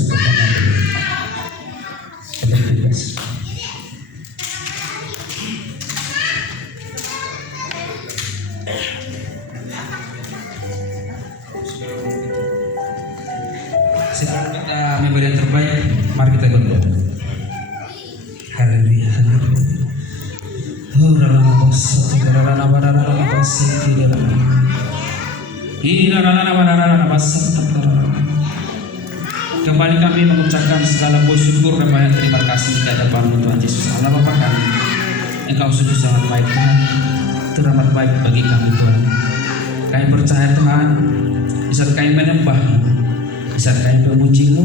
masuk ke dalam bebas. Sebelum kita memberi yang terbaik, mari kita berdoa. Haleluya, haleluya. Kembali kami mengucapkan segala puji syukur dan banyak terima kasih di hadapan Tuhan Yesus Allah Bapa kami. Engkau sungguh sangat baik Tuhan, teramat baik bagi kami Tuhan. Kami percaya Tuhan, di saat kami menyembah-Mu, di saat kami memuji-Mu,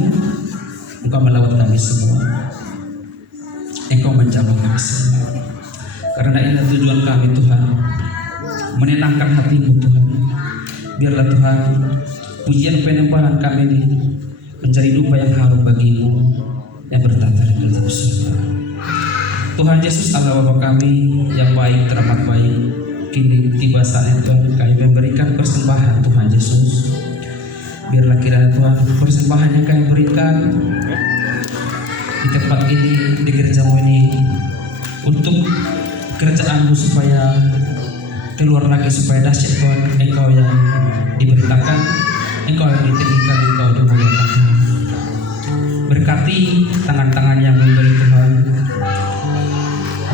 Engkau melawat kami semua. Engkau menjamah kami semua. Karena inilah tujuan kami Tuhan, menenangkan hati-Mu Tuhan. Biarlah Tuhan, pujian penyembahan kami ini mencari dupa yang harum bagi-Mu yang bertata di dalam surga. Tuhan Yesus Allah Bapa kami yang baik, teramat baik, kini tiba saatnya Tuhan kami memberikan persembahan Tuhan Yesus. Biarlah kiranya Tuhan persembahan yang kami berikan di tempat ini, di gereja-Mu ini, untuk kerajaan-Mu supaya keluar lagi, supaya dahsyat Tuhan Engkau yang diberitakan, Engkau yang ditinggikan, Engkau yang dimuliakan. Berkati tangan-tangan yang memberi Tuhan,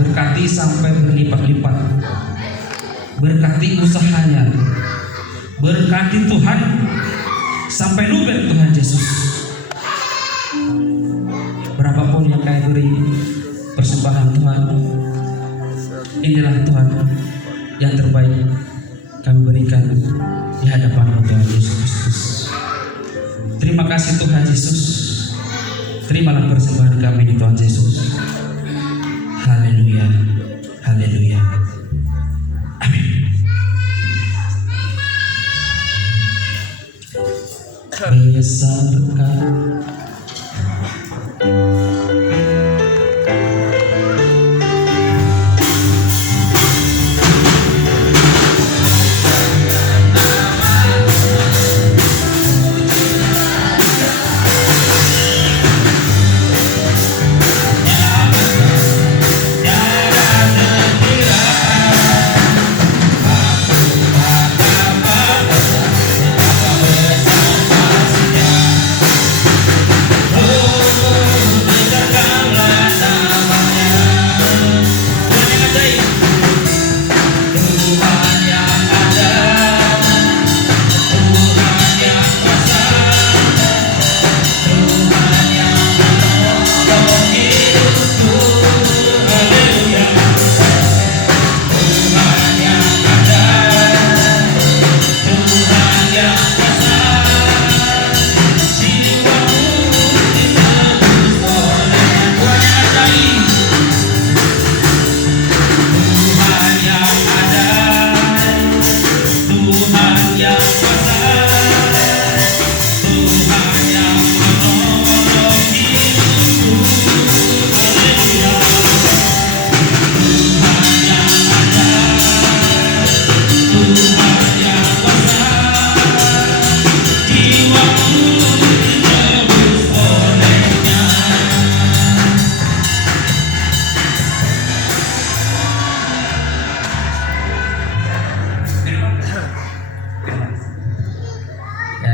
berkati sampai berlipat-lipat, berkati usahanya, berkati Tuhan sampai luber Tuhan Yesus. Berapapun yang kami beri persembahan Tuhan, inilah Tuhan yang terbaik kami berikan di hadapan Tuhan Yesus Kristus. Terima kasih Tuhan Yesus. Terimalah persembahan kami di Tuhan Yesus. Haleluya, haleluya, amin. Besarkan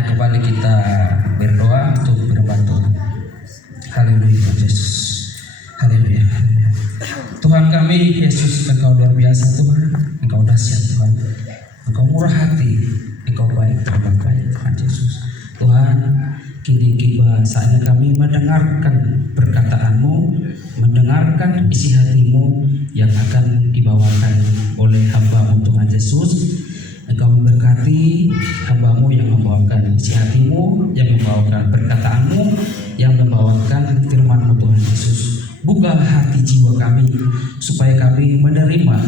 kembali kita berdoa untuk berbantu. Haleluya Tuhan Yesus. Haleluya. Tuhan kami Yesus, Engkau luar biasa Tuhan. Engkau dahsyat Tuhan. Engkau murah hati. Engkau baik, teramat baik Tuhan Yesus. Tuhan, kini tiba saatnya kami mendengarkan perkataan-Mu, mendengarkan isi hati-Mu yang akan dibawakan oleh hamba-Mu Tuhan Yesus. Engkau memberkati hamba-Mu yang membawakan isi hati-Mu, yang membawakan perkataan-Mu, yang membawakan firman-Mu Tuhan Yesus. Buka hati jiwa kami supaya kami menerima,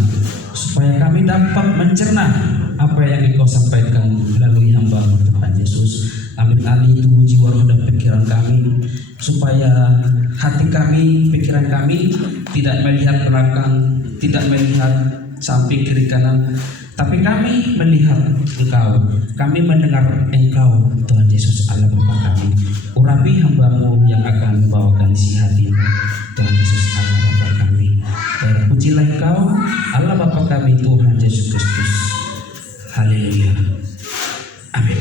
supaya kami dapat mencerna apa yang Engkau sampaikan melalui hamba-Mu Tuhan Yesus. Ambil alih tubuh jiwa roh dan pikiran kami, supaya hati kami, pikiran kami tidak melihat belakang, tidak melihat samping kiri kanan, tapi kami melihat Engkau, kami mendengar Engkau Tuhan Yesus Allah Bapa kami. Urapi hamba-Mu yang akan membawakan isi hati-Mu, Tuhan Yesus Allah Bapa kami. Terpujilah Engkau, Allah Bapa kami, Tuhan Yesus Kristus. Haleluya. Amin.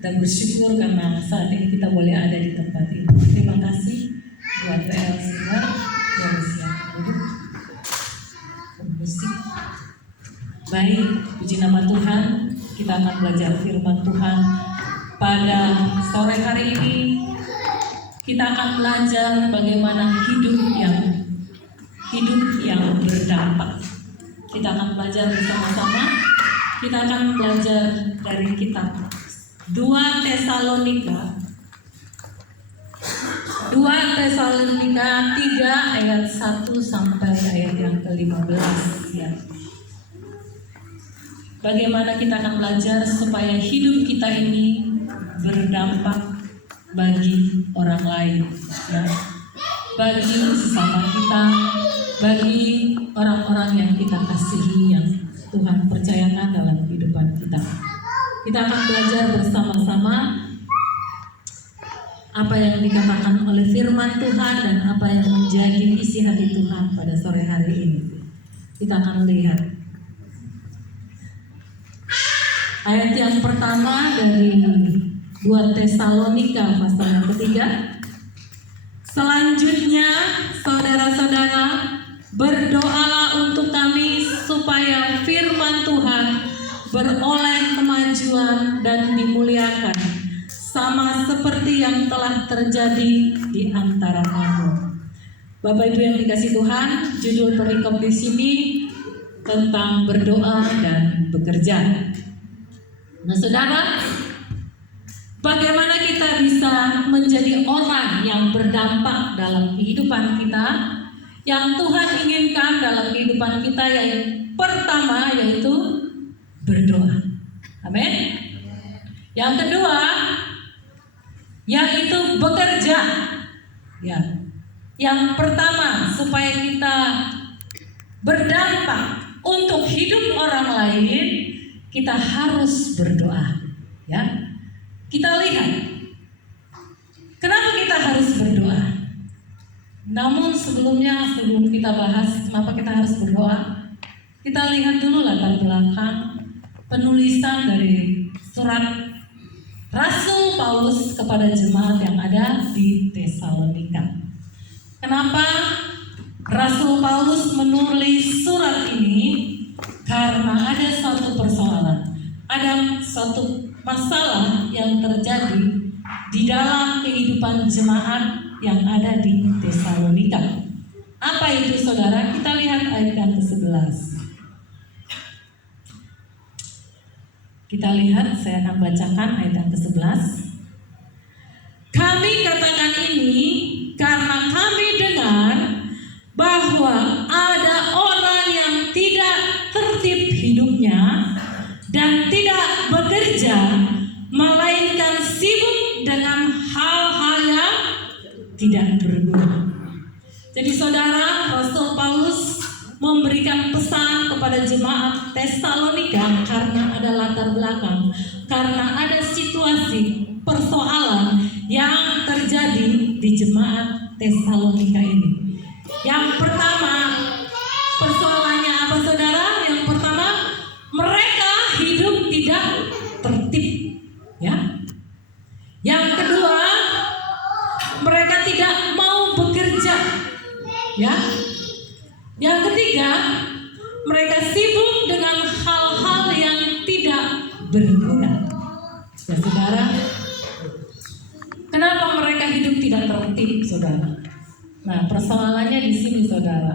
Dan bersyukur karena saat ini kita boleh ada di tempat ini. Terima kasih buat PL Sinar yang siap duduk bermusik. Baik, puji nama Tuhan. Kita akan belajar firman Tuhan pada sore hari ini. Kita akan belajar bagaimana hidup yang berdampak. Kita akan belajar bersama-sama. Kita akan belajar dari kitab 2 Tesalonika 3 ayat 1 sampai ayat yang ke-15 ya. Bagaimana kita akan belajar supaya hidup kita ini berdampak bagi orang lain ya. Bagi sesama kita, bagi orang-orang yang kita kasihi, yang Tuhan percayakan dalam kehidupan kita. Kita akan belajar bersama-sama apa yang dikatakan oleh firman Tuhan dan apa yang menjadi isi hati Tuhan pada sore hari ini. Kita akan lihat ayat yang pertama dari 2 Tesalonika pasal yang ketiga. Selanjutnya, saudara-saudara, berdoalah untuk kami supaya firman Tuhan beroleh kemajuan dan dimuliakan, sama seperti yang telah terjadi di antara kamu. Bapak Ibu yang dikasihi Tuhan, judul perikop di sini tentang berdoa dan bekerja. Nah, saudara, bagaimana kita bisa menjadi orang yang berdampak dalam kehidupan kita, yang Tuhan inginkan dalam kehidupan kita, yang pertama yaitu berdoa. Amin. Yang kedua yaitu bekerja. Ya. Yang pertama, supaya kita berdampak untuk hidup orang lain, kita harus berdoa. Ya. Kita lihat, kenapa kita harus berdoa? Namun sebelum kita bahas kenapa kita harus berdoa, kita lihat dulu latar belakang penulisan dari surat Rasul Paulus kepada jemaat yang ada di Tesalonika. Kenapa Rasul Paulus menulis surat ini? Karena ada suatu persoalan, ada suatu masalah yang terjadi di dalam kehidupan jemaat yang ada di Tesalonika. Apa itu, saudara? Kita lihat ayat yang ke-11. Kita lihat, saya akan bacakan ayat yang ke-11. Kami katakan ini karena kami dengar bahwa ada orang yang tidak tertib hidupnya dan tidak bekerja, melainkan sibuk dengan hal-hal yang tidak berguna. Jadi saudara, Rasul Paulus memberikan pesan kepada jemaat Tesalonika karena ada latar belakang, karena ada situasi persoalan yang terjadi di jemaat Tesalonika ini. Yang pertama, persoalannya apa, saudara? Yang pertama, mereka hidup tidak tertib, ya. Yang kedua, mereka tidak mau bekerja, ya. Yang ketiga, mereka sibuk dengan hal-hal yang tidak berguna. Ya, saudara, kenapa mereka hidup tidak tertib, saudara? Nah, persoalannya di sini, saudara.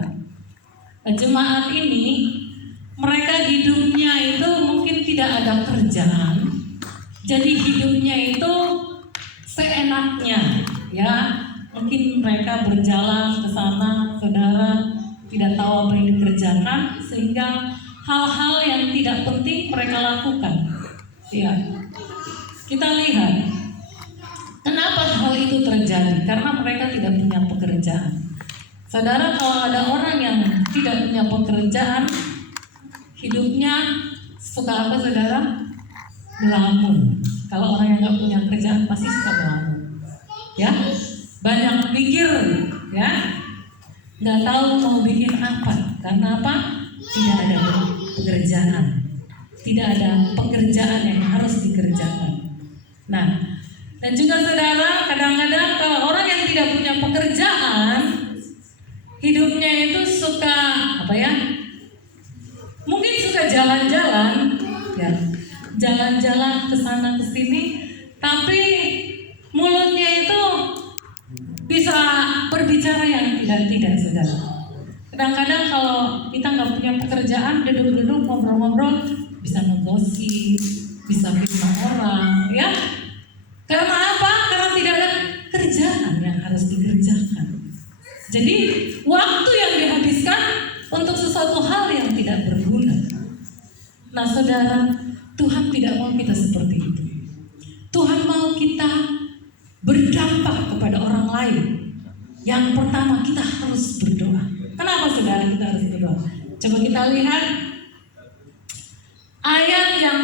Jemaat ini, mereka hidupnya itu mungkin tidak ada kerjaan, jadi hidupnya itu seenaknya, ya. Mungkin mereka berjalan ke sana, saudara, tidak tahu apa yang dikerjakan, sehingga hal-hal yang tidak penting mereka lakukan. Ya, kita lihat kenapa hal itu terjadi, karena mereka tidak punya pekerjaan. Saudara, kalau ada orang yang tidak punya pekerjaan, hidupnya suka apa, saudara? Melamun. Kalau orang yang nggak punya kerjaan pasti suka melamun, ya, banyak pikir, ya, nggak tahu mau bikin apa. Karena apa? Tidak ada pekerjaan, tidak ada pekerjaan yang harus dikerjakan. Nah, dan juga saudara, kadang-kadang kalau orang yang tidak punya pekerjaan, hidupnya itu suka apa, ya? Mungkin suka jalan-jalan, ya, jalan-jalan ke sana ke sini, tapi mulutnya itu bisa berbicara yang tidak, saudara. Kadang-kadang kalau kita nggak punya pekerjaan, duduk-duduk ngobrol-ngobrol, bisa negosiasi, bisa fitnah orang, ya. Karena apa? Karena tidak ada kerjaan yang harus dikerjakan. Jadi waktu yang dihabiskan untuk sesuatu hal yang tidak berguna. Nah, saudara, Tuhan tidak mau kita seperti itu. Tuhan mau kita berdampak kepada orang lain. Yang pertama, kita harus berdoa. Kenapa, saudara, kita harus berdoa? Coba kita lihat ayat yang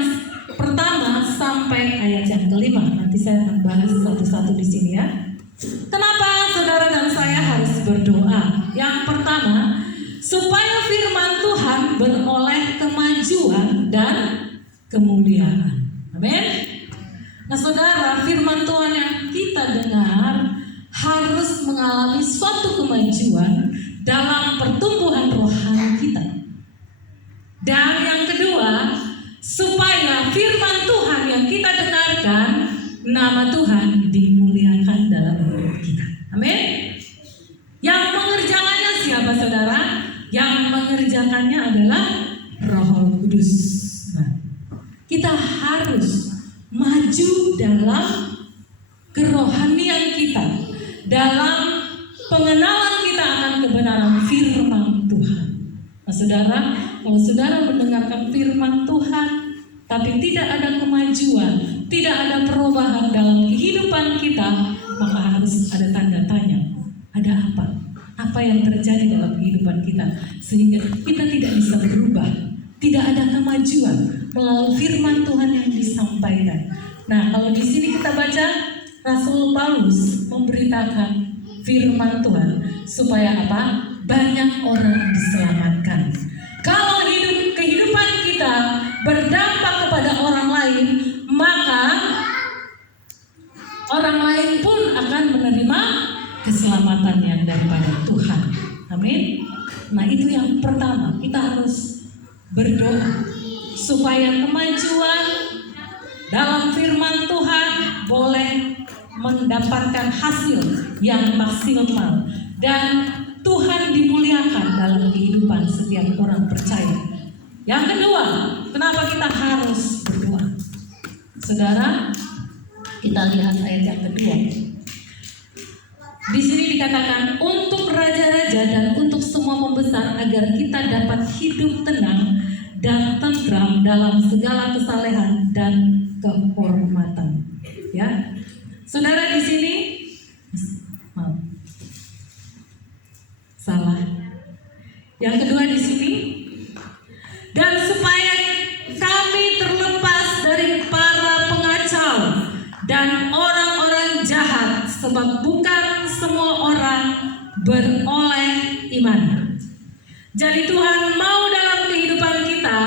pertama sampai ayat yang kelima. Nanti saya akan bahas satu-satu di sini, ya. Kenapa saudara dan saya harus berdoa? Yang pertama, supaya firman Tuhan beroleh kemajuan dan kemuliaan. Amin. Nah, saudara, firman Tuhan yang kita dengar harus mengalami suatu kemajuan dalam pertumbuhan rohani kita. Dan yang kedua, supaya firman Tuhan yang kita dengarkan, nama Tuhan dimuliakan dalam hidup kita. Amin. Yang mengerjakannya siapa saudara? Yang mengerjakannya adalah Roh Kudus. Nah, kita harus maju dalam kerohanian kita, dalam pengenalan kita akan kebenaran firman Tuhan. Nah, saudara, kalau saudara mendengarkan firman Tuhan, tapi tidak ada kemajuan, tidak ada perubahan dalam kehidupan kita, maka harus ada tanda tanya. Ada apa? Apa yang terjadi dalam kehidupan kita sehingga kita tidak bisa berubah, tidak ada kemajuan melalui firman Tuhan yang disampaikan. Nah, kalau di sini kita baca Rasul Paulus memberitakan firman Tuhan supaya apa? Banyak orang diselamatkan. Kalau kehidupan kita berdampak kepada orang lain, maka orang lain pun akan menerima keselamatan yang daripada Tuhan. Amin. Nah, itu yang pertama, kita harus berdoa supaya kemajuan dalam firman Tuhan boleh mendapatkan hasil yang maksimal dan Tuhan dimuliakan dalam kehidupan setiap orang percaya. Yang kedua, kenapa kita harus berdoa? Saudara, kita lihat ayat yang kedua. Di sini dikatakan untuk raja-raja dan untuk semua pembesar agar kita dapat hidup tenang dan tentram dalam segala kesalehan dan kehormatan. Ya, saudara, di sini salah. Yang kedua di sini, dan supaya kami terlepas dari para pengacau dan orang-orang jahat, sebab bukan semua orang beroleh iman. Jadi Tuhan mau dalam kehidupan kita,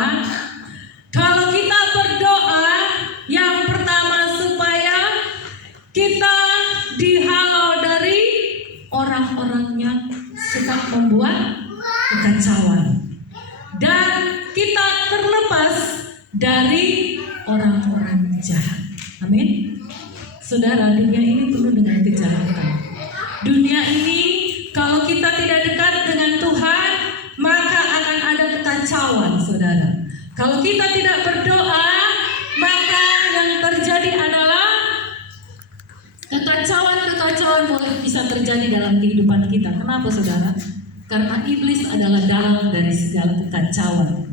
kalau kita berdoa, yang pertama supaya kita dihalau dari orang-orang yang suka membuat kekacauan, dan kita terlepas dari orang-orang jahat. Amin. Saudara, dunia ini penuh dengan kejahatan. Dunia ini kalau kita tidak dekat dengan Tuhan, maka akan ada kekacauan, saudara. Kalau kita tidak berdoa, maka yang terjadi adalah kekacauan bisa terjadi dalam kehidupan kita. Kenapa, saudara? Karena iblis adalah dalang dari segala kekacauan,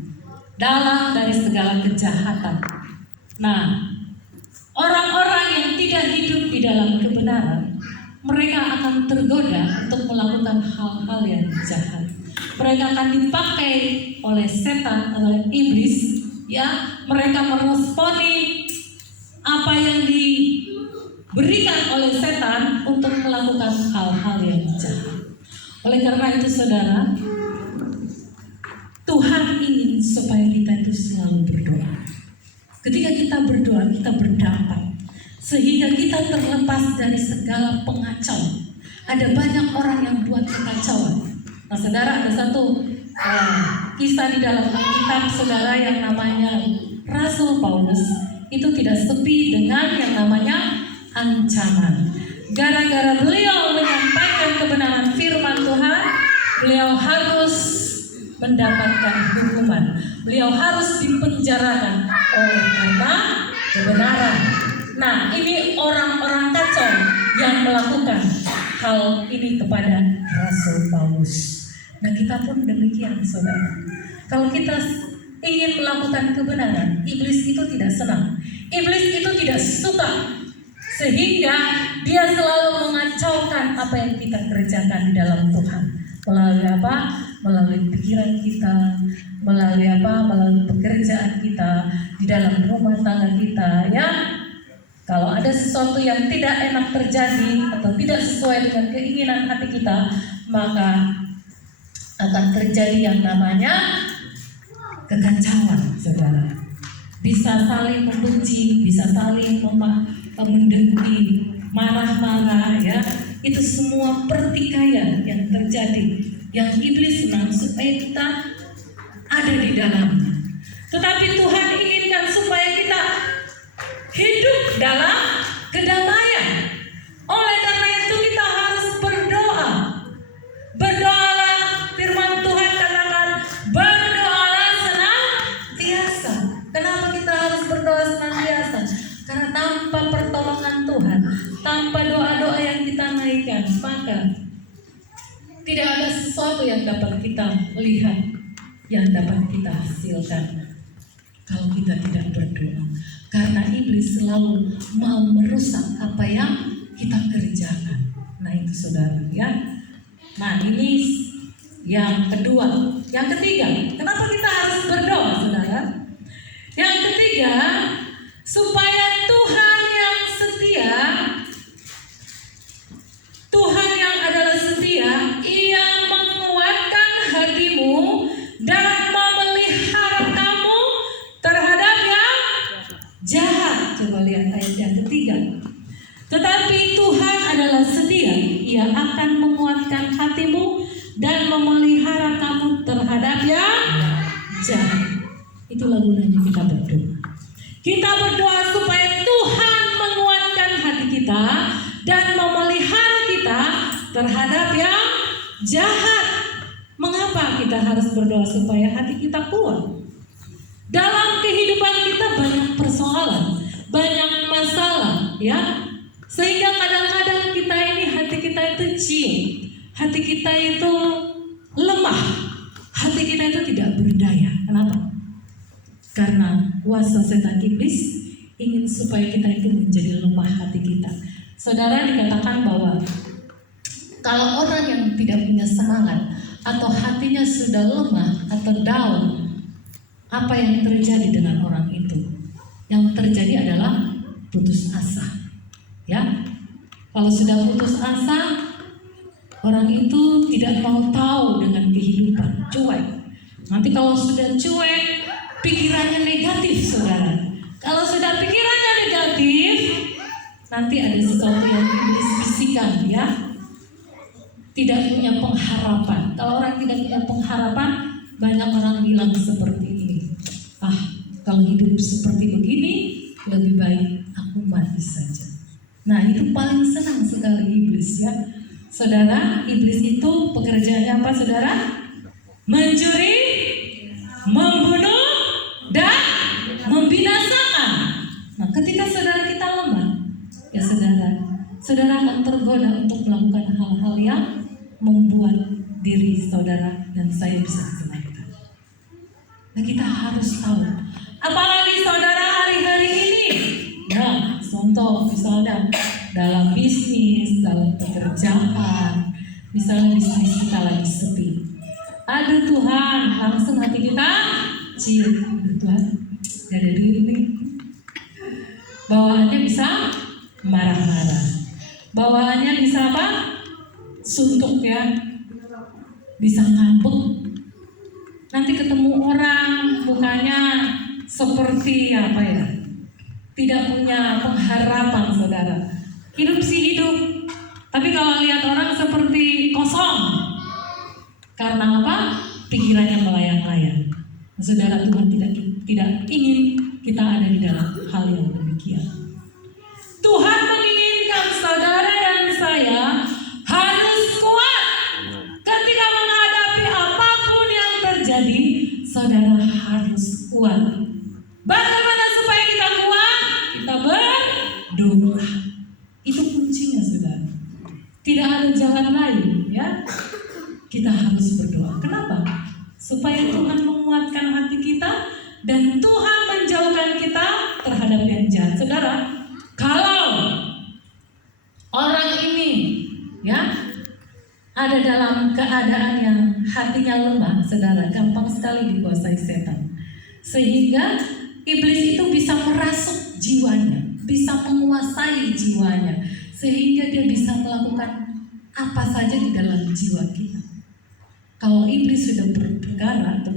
dalang dari segala kejahatan. Nah, orang-orang yang tidak hidup di dalam kebenaran, mereka akan tergoda untuk melakukan hal-hal yang jahat. Mereka akan dipakai oleh setan, oleh iblis, ya. Mereka meresponi apa yang diberikan oleh setan untuk melakukan hal-hal yang jahat. Oleh karena itu, saudara, Tuhan ingin supaya kita itu selalu berdoa. Ketika kita berdoa, kita berdampak sehingga kita terlepas dari segala pengacau. Ada banyak orang yang buat kekacauan. Nah, saudara, ada satu kisah di dalam Alkitab, saudara, yang namanya Rasul Paulus. Itu tidak sepi dengan yang namanya ancaman. Gara-gara beliau menyampaikan kebenaran firman Tuhan, beliau harus mendapatkan hukuman. Beliau harus dipenjarakan oleh karena kebenaran. Nah, ini orang-orang kacau yang melakukan hal ini kepada Rasul Paulus. Nah, kita pun demikian, saudara. Kalau kita ingin melakukan kebenaran, iblis itu tidak senang. Iblis itu tidak suka, sehingga dia selalu mengacaukan apa yang kita kerjakan di dalam Tuhan. Melalui apa? Melalui pikiran kita, melalui apa? Melalui pekerjaan kita, di dalam rumah tangga kita, ya. Kalau ada sesuatu yang tidak enak terjadi atau tidak sesuai dengan keinginan hati kita, maka akan terjadi yang namanya kekacauan, saudara. Bisa saling membenci, bisa saling mendengki, marah-marah, ya. Itu semua pertikaian yang terjadi, yang iblis senang supaya kita ada di dalamnya. Tetapi Tuhan inginkan supaya kita hidup dalam kedamaian. Oleh karena itu kita harus berdoa. Berdoalah, firman Tuhan katakan, berdoalah senantiasa. Kenapa kita harus berdoa senantiasa? Karena tanpa pertolongan Tuhan, tanpa doa-doa yang kita naikkan, maka tidak ada sesuatu yang dapat kita lihat, yang dapat kita hasilkan kalau kita tidak berdoa. Karena iblis selalu mau merusak apa yang kita kerjakan. Nah itu saudara ya. Nah ini yang kedua. Yang ketiga, kenapa kita harus berdoa saudara? Yang ketiga, supaya Tuhan yang setia, Tuhan yang adalah setia, Ia menguatkan hatimu dan memelihara kamu terhadap yang jahat. Coba lihat ayat yang ketiga. Tetapi Tuhan adalah setia, Ia akan menguatkan hatimu dan memelihara kamu terhadap yang jahat. Itulah gunanya kita berdoa. Kita berdoa supaya Tuhan menguatkan hati kita dan memelihara kita terhadap yang jahat. Mengapa kita harus berdoa supaya hati kita kuat? Dalam kehidupan kita banyak persoalan, banyak masalah, ya. Sehingga kadang-kadang kita ini hati kita itu cium, hati kita itu lemah, hati kita itu tidak berdaya. Kenapa? Karena kuasa setan iblis ingin supaya kita itu menjadi lemah hati kita. Saudara, dikatakan bahwa kalau orang yang tidak punya semangat atau hatinya sudah lemah atau down, apa yang terjadi dengan orang itu? Yang terjadi adalah putus asa. Ya, kalau sudah putus asa, orang itu tidak mau tahu dengan kehidupan, cuek. Nanti kalau sudah cuek, pikirannya negatif, saudara. Kalau sudah pikirannya negatif, nanti ada sesuatu yang iblis bisikan, ya. Tidak punya pengharapan. Kalau orang tidak punya pengharapan, banyak orang bilang seperti ini. Kalau hidup seperti begini, lebih baik aku mati saja. Nah, itu paling senang sekali iblis, ya. Saudara, iblis itu pekerjaannya apa, saudara? Mencuri, membunuh, dan membinasakan. Nah, ketika saudara kita lemah, ya saudara akan tergoda untuk melakukan hal-hal yang membuat diri saudara dan saya bisa celaka. Nah, kita harus tahu. Apalagi saudara hari-hari ini, ya, contoh misalnya dalam bisnis, dalam pekerjaan, misalnya bisnis kita lagi sepi. Aduh Tuhan, langsung hati kita cium. Tuhan, gak ada duit nih. Bawaannya bisa marah-marah. Bawaannya bisa apa? Suntuk, ya. Bisa ngambek. Nanti ketemu orang mukanya seperti apa ya? Tidak punya pengharapan, saudara. Hidup sih hidup, tapi kalau lihat orang seperti kosong. Karena apa? Pikirannya melayang-layang. Saudara, Tuhan tidak ingin kita ada di dalam hal yang demikian. Tuhan menginginkan saudara dan saya harus kuat ketika menghadapi apapun yang terjadi. Saudara harus kuat. Bagaimana supaya kita kuat? Kita berdoa. Itu kuncinya, saudara. Tidak ada jalan lain, ya. Kita harus berdoa. Kenapa? Supaya Tuhan menguatkan hati kita dan Tuhan menjauhkan kita terhadap yang jahat. Saudara, kalau orang ini, ya, ada dalam keadaan yang hatinya lemah, saudara, gampang sekali dikuasai setan. Sehingga iblis itu bisa merasuk jiwanya, bisa menguasai jiwanya, sehingga dia bisa melakukan apa saja di dalam jiwa kita. Kalau iblis sudah berperkara atau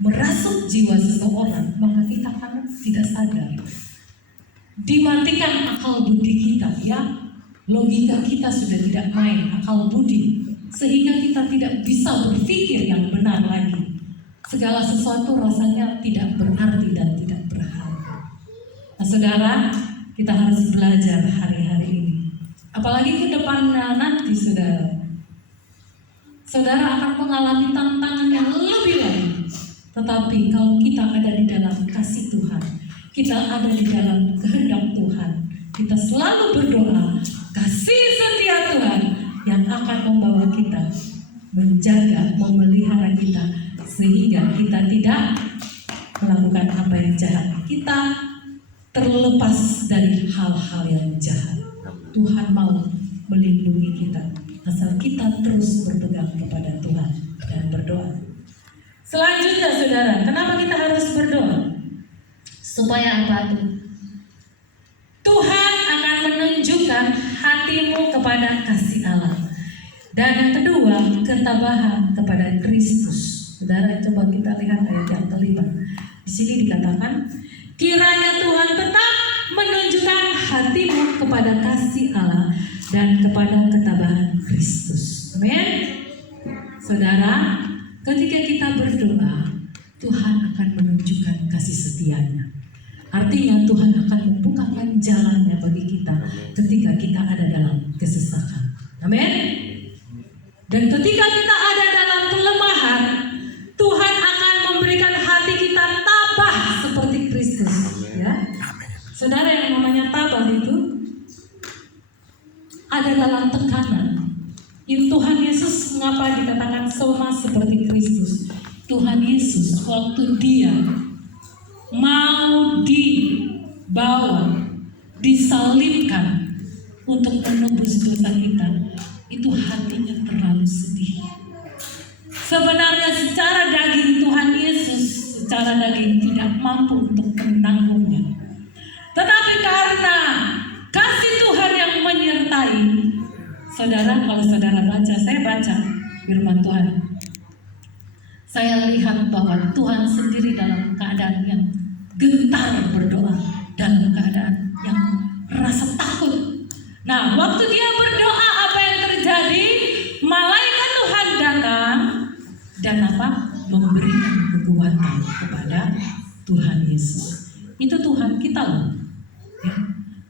merasuk jiwa seseorang, maka kita akan tidak sadar. Dimatikan akal budi kita, ya. logika kita sudah tidak main, akal budi, sehingga kita tidak bisa berpikir yang benar lagi. Segala sesuatu rasanya tidak berarti dan tidak berharga. Nah saudara, kita harus belajar hari-hari ini. Apalagi ke depannya nanti saudara akan mengalami tantangan yang lebih lagi. Tetapi kalau kita ada di dalam kasih Tuhan, kita ada di dalam kehendak Tuhan, kita selalu berdoa, kasih setia Tuhan yang akan membawa kita, menjaga, memelihara kita, sehingga kita tidak melakukan apa yang jahat. Kita terlepas dari hal-hal yang jahat. Tuhan mau melindungi kita, asal kita terus berpegang kepada Tuhan dan berdoa. Selanjutnya saudara, kenapa kita harus berdoa? Supaya apa tuh? Tuhan akan menunjukkan hatimu kepada kasih Allah. Dan yang kedua, ketabahan kepada Kristus. Saudara, coba kita lihat ayat yang kelima. Di sini dikatakan, kiranya Tuhan tetap menunjukkan hatimu kepada kasih Allah dan kepada ketabahan Kristus. Amin. Saudara, ketika kita berdoa, Tuhan akan menunjukkan kasih setianya. Artinya Tuhan akan membukakan jalannya bagi kita ketika kita ada dalam kesesakan. Amin. Dan ketika kita ada dalam kelemahan, Tuhan akan memberikan hati kita tabah seperti Kristus. Ya. Saudara, yang namanya tabah itu ada dalam tekanan. Tuhan Yesus mengapa dikatakan sama seperti Kristus? Tuhan Yesus waktu dia mau dibawa, disalibkan untuk menebus dosa kita, itu hatinya terlalu sedih. Sebenarnya secara daging Tuhan Yesus secara daging tidak mampu untuk menanggungnya. Tetapi karena kasih Tuhan yang menyertai, saudara, kalau saudara baca, saya baca firman Tuhan, saya lihat bahwa Tuhan sendiri dalam keadaan yang gentar berdoa, dalam keadaan yang rasa takut. Nah, waktu dia berdoa, apa yang terjadi? Malaikat Tuhan datang dan apa? Memberikan kekuatan kepada Tuhan Yesus. Itu Tuhan kita loh. Ya.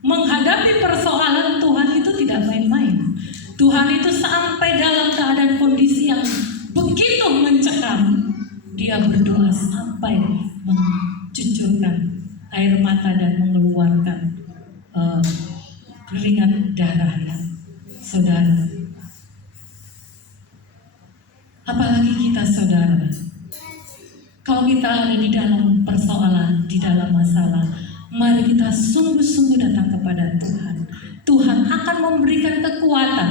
Menghadapi persoalan Tuhan itu tidak main-main. Tuhan itu sampai dalam keadaan kondisi yang begitu mencekam, dia berdoa sampai mencucurkan air mata dan mengeluarkan keringat darah ya, saudara. Apalagi kita saudara, kalau kita ada di dalam persoalan, di dalam masalah, mari kita sungguh-sungguh datang kepada Tuhan. Tuhan akan memberikan kekuatan.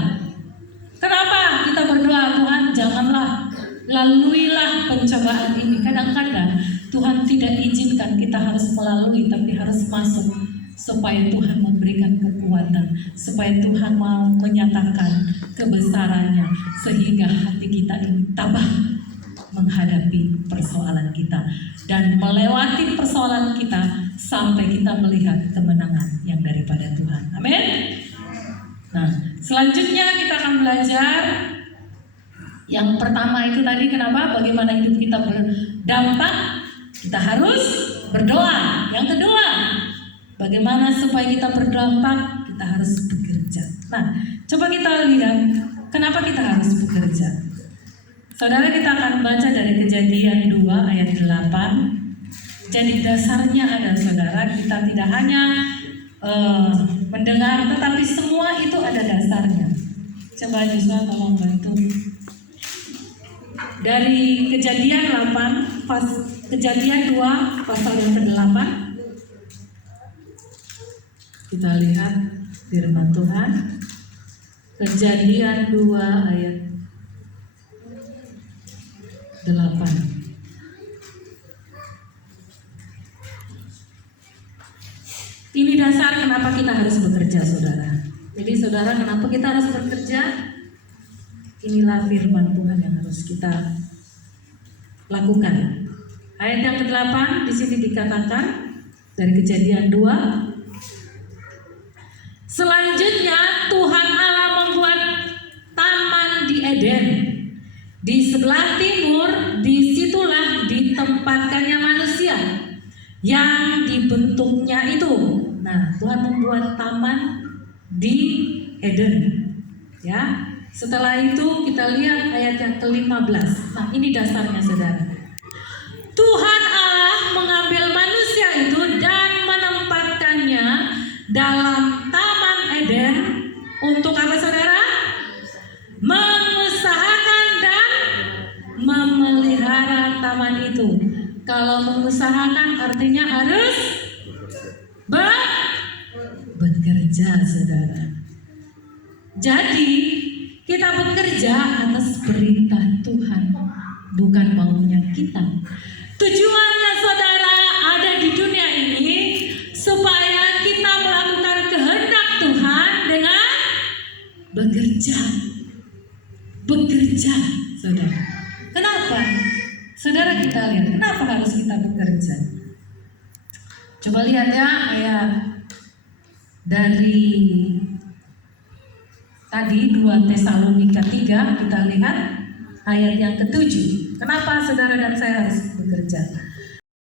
Kenapa kita berdoa? Tuhan, janganlah, laluilah pencobaan ini. Kadang-kadang Tuhan tidak izinkan kita harus melalui, tapi harus masuk, supaya Tuhan memberikan kekuatan, supaya Tuhan mau menyatakan kebesarannya, sehingga hati kita ini tabah menghadapi persoalan kita dan melewati persoalan kita sampai kita melihat kemenangan yang daripada Tuhan. Amin. Nah, selanjutnya kita akan belajar yang pertama itu tadi, kenapa? Bagaimana hidup kita berdampak? Kita harus berdoa. Yang kedua, bagaimana supaya kita berdampak? Kita harus bekerja. Nah, coba kita lihat kenapa kita harus bekerja. Saudara, kita akan baca dari Kejadian 2 ayat 8. Jadi dasarnya ada saudara, kita tidak hanya mendengar, tetapi semua itu ada dasarnya. Coba Joshua tolong bantu. Dari Kejadian 2 pasal yang ke-8. Kita lihat firman Tuhan. Kejadian 2 ayat 8. Ini dasar kenapa kita harus bekerja, saudara. Jadi saudara, kenapa kita harus bekerja? Inilah firman Tuhan yang harus kita lakukan. Ayat yang ke-8 di sini dikatakan dari Kejadian 2. Selanjutnya Tuhan Allah membuat taman di Eden. Di sebelah timur, disitulah ditempatkannya manusia yang dibentuknya itu. Nah, Tuhan membuat taman di Eden. Ya, setelah itu kita lihat ayat yang ke-15. Nah, ini dasarnya saudara. Tuhan Allah mengambil manusia itu dan menempatkannya dalam taman Eden untuk apa saudara? Mengusahakan dan memelihara taman itu. Kalau mengusahakan artinya harus bekerja saudara. Jadi kita bekerja atas perintah Tuhan, bukan maunya kita. Tujuannya saudara ada di dunia ini supaya kita melakukan kehendak Tuhan dengan bekerja. Bekerja, saudara. Kenapa? Saudara kita lihat, kenapa harus kita bekerja? Coba lihat ya ayat dari tadi 2 Tesalonika 3, kita lihat ayat yang ke-7. Kenapa saudara dan saya harus bekerja?